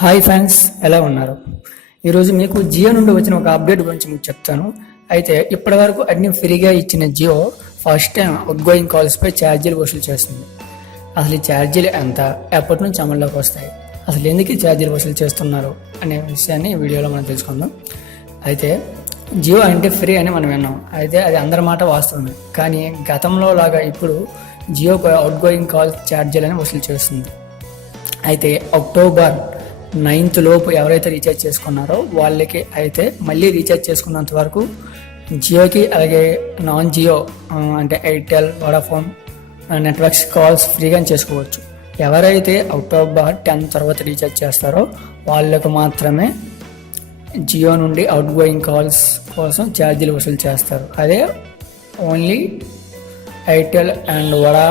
Hi friends, ఎలా ఉన్నారు? ఈరోజు మీకు జియో నుండి వచ్చిన ఒక అప్డేట్ గురించి మీకు చెప్తాను. అయితే ఇప్పటి వరకు అన్ని ఫ్రీగా ఇచ్చిన Jio first time outgoing కాల్స్పై ఛార్జీలు వసూలు చేస్తుంది. అసలు ఈ ఛార్జీలు ఎంత, ఎప్పటి నుంచి అమల్లోకి వస్తాయి, అసలు ఎందుకు ఈ ఛార్జీలు వసూలు చేస్తున్నారు అనే విషయాన్ని ఈ వీడియోలో మనం తెలుసుకుందాం. అయితే జియో అంటే ఫ్రీ అని మనం విన్నాం. అయితే అది అందరి మాట వాస్తవమే, కానీ గతంలో లాగా ఇప్పుడు జియో అవుట్ గోయింగ్ కాల్ ఛార్జీలని వసూలు చేస్తుంది. అయితే అక్టోబర్ 9th లోపు ఎవరైతే రీఛార్జ్ చేసుకున్నారో వాళ్ళకి అయితే మళ్ళీ రీఛార్జ్ చేసుకున్నంత వరకు జియోకి అలాగే నాన్ జియో అంటే ఎయిర్టెల్, వోడాఫోన్ నెట్వర్క్స్ కాల్స్ ఫ్రీగా చేసుకోవచ్చు. ఎవరైతే అక్టోబర్ 10 తర్వాత రీఛార్జ్ చేస్తారో వాళ్ళకు మాత్రమే జియో నుండి అవుట్ గోయింగ్ కాల్స్ కోసం ఛార్జీలు వసూలు చేస్తారు. అదే ఓన్లీ ఎయిర్టెల్ అండ్ వోడా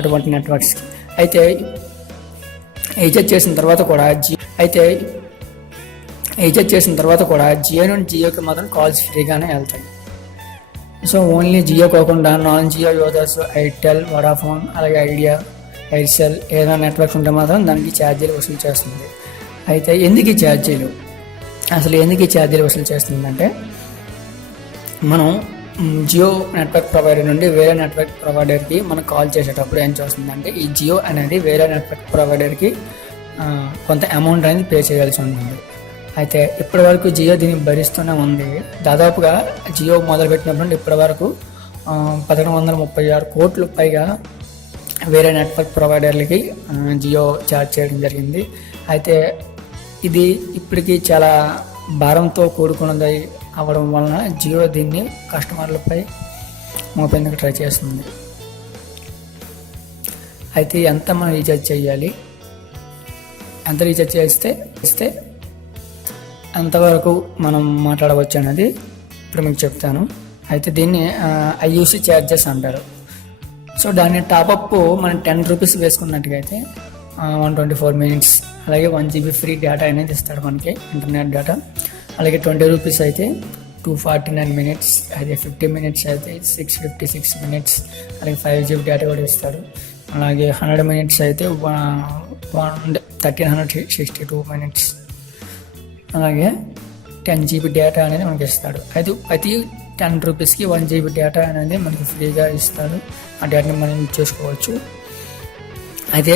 అటువంటి నెట్వర్క్స్కి. అయితే రీఛార్జ్ చేసిన తర్వాత కూడా జియో నుండి జియోకి మాత్రం కాల్స్ ఫ్రీగానే వెళ్తాయి. సో ఓన్లీ జియో కాకుండా non Jio users Airtel, Vodafone అలాగే ఐడియా, ఎయిర్సెల్ ఏదైనా నెట్వర్క్స్ ఉంటే మాత్రం దానికి ఛార్జీలు వసూలు చేస్తుంది. అయితే ఎందుకు ఈ ఛార్జీలు వసూలు చేస్తుందంటే, మనం జియో నెట్వర్క్ ప్రొవైడర్ నుండి వేరే నెట్వర్క్ ప్రొవైడర్కి మనం కాల్ చేసేటప్పుడు ఏం చేస్తుందంటే, ఈ జియో అనేది వేరే నెట్వర్క్ ప్రొవైడర్కి కొంత అమౌంట్ అనేది పే చేయాల్సి ఉంటుంది. అయితే ఇప్పటి వరకు జియో దీన్ని భరిస్తూనే ఉంది. దాదాపుగా జియో మొదలుపెట్టినప్పుడు ఇప్పటి వరకు 1136 కోట్లు పైగా వేరే నెట్వర్క్ ప్రొవైడర్లకి జియో ఛార్జ్ చేయడం జరిగింది. అయితే ఇది ఇప్పటికీ చాలా భారంతో కూడుకున్నది అవ్వడం వలన జియో దీన్ని కస్టమర్లపై మోపేందుకు ట్రై చేస్తుంది. అయితే ఎంత మనం రీఛార్జ్ చేయాలి, ఎంత రీఛార్జ్ చేస్తే ఎంతవరకు మనం మాట్లాడవచ్చు అనేది ఇప్పుడు మీకు చెప్తాను. అయితే దీన్ని IUC చార్జెస్ అంటారు. సో దాన్ని టాపప్ మనం 10 రూపీస్ వేసుకున్నట్టుగా అయితే 124 మినిట్స్ అలాగే 1 GB ఫ్రీ డేటా అనేది ఇస్తాడు మనకి, ఇంటర్నెట్ డేటా. అలాగే 20 రూపీస్ అయితే 249 మినిట్స్, అదే 50 మినిట్స్ అయితే 656 మినిట్స్, అలాగే 5 GB డేటా కూడా ఇస్తాడు. అలాగే 100 మినిట్స్ అయితే 1362 మినిట్స్, అలాగే 10 GB డేటా అనేది మనకి ఇస్తాడు. అయితే ప్రతి 10 రూపీస్కి 1 GB డేటా అనేది మనకి ఫ్రీగా ఇస్తాడు. ఆ డేటాని మనం యూజ్ చేసుకోవచ్చు. అయితే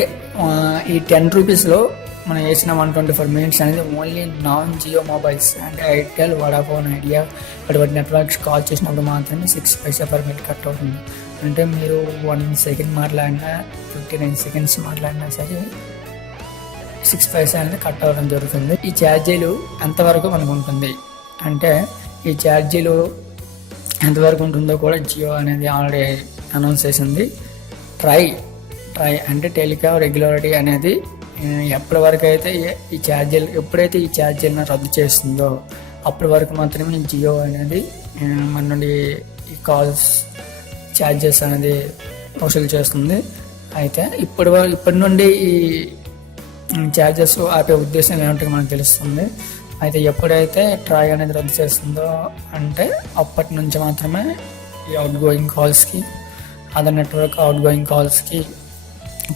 ఈ 10 రూపీస్లో మనం వేసిన 124 మినిట్స్ అనేది ఓన్లీ నాన్ జియో మొబైల్స్ అంటే ఎయిర్టెల్, వోడాఫోన్, ఐడియా అటువంటి నెట్వర్క్స్ కాల్ చేసినప్పుడు మాత్రమే 6 పైసా పర్ మినిట్ కట్ అవుతుంది. అంటే మీరు 1 సెకండ్ మాట్లాడినా 59 సెకండ్స్ మాట్లాడినా సరే 6 పైసా అనేది కట్ అవ్వడం జరుగుతుంది. ఈ ఛార్జీలు ఎంతవరకు మనకు ఉంటుంది అంటే, ఈ ఛార్జీలు ఎంతవరకు ఉంటుందో కూడా జియో అనేది ఆల్రెడీ అనౌన్స్ చేసింది. ట్రై అంటే టెలికా రెగ్యులారిటీ అనేది ఎప్పటి వరకు అయితే ఎప్పుడైతే ఈ ఛార్జీలను రద్దు చేస్తుందో అప్పటి వరకు మాత్రమే జియో అనేది మన నుండి ఈ కాల్స్ ఛార్జెస్ అనేది వసూలు చేస్తుంది. అయితే ఇప్పటి నుండి ఈ ఛార్జెస్ ఆపే ఉద్దేశం ఏమిటో మనకు తెలుస్తుంది. అయితే ఎప్పుడైతే ట్రాయ్ అనేది రద్దు చేస్తుందో అంటే అప్పటి నుంచి మాత్రమే ఈ అవుట్ గోయింగ్ కాల్స్కి, అదర్ నెట్వర్క్ అవుట్ గోయింగ్ కాల్స్కి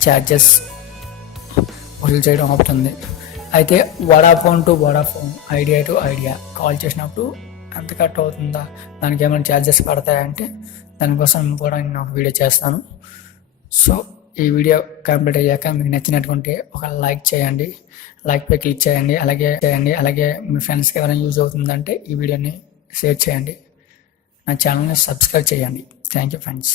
ఛార్జెస్ వసూలు చేయడం ఆపుతుంది. అయితే Vodafone to Vodafone, Idea to Idea call చేసినప్పుడు ఎంత కట్ అవుతుందా, దానికి ఏమైనా ఛార్జెస్ పడతాయంటే దానికోసం కూడా నేను ఒక వీడియో చేస్తాను. సో ఈ వీడియో కంప్లీట్ అయ్యాక మీకు నచ్చినటువంటి ఒక లైక్ చేయండి, లైక్పై క్లిక్ చేయండి. అలాగే మీ ఫ్రెండ్స్కి ఎవరైనా యూజ్ అవుతుందంటే ఈ వీడియోని షేర్ చేయండి. నా ఛానల్ని సబ్స్క్రైబ్ చేయండి. Thank you friends.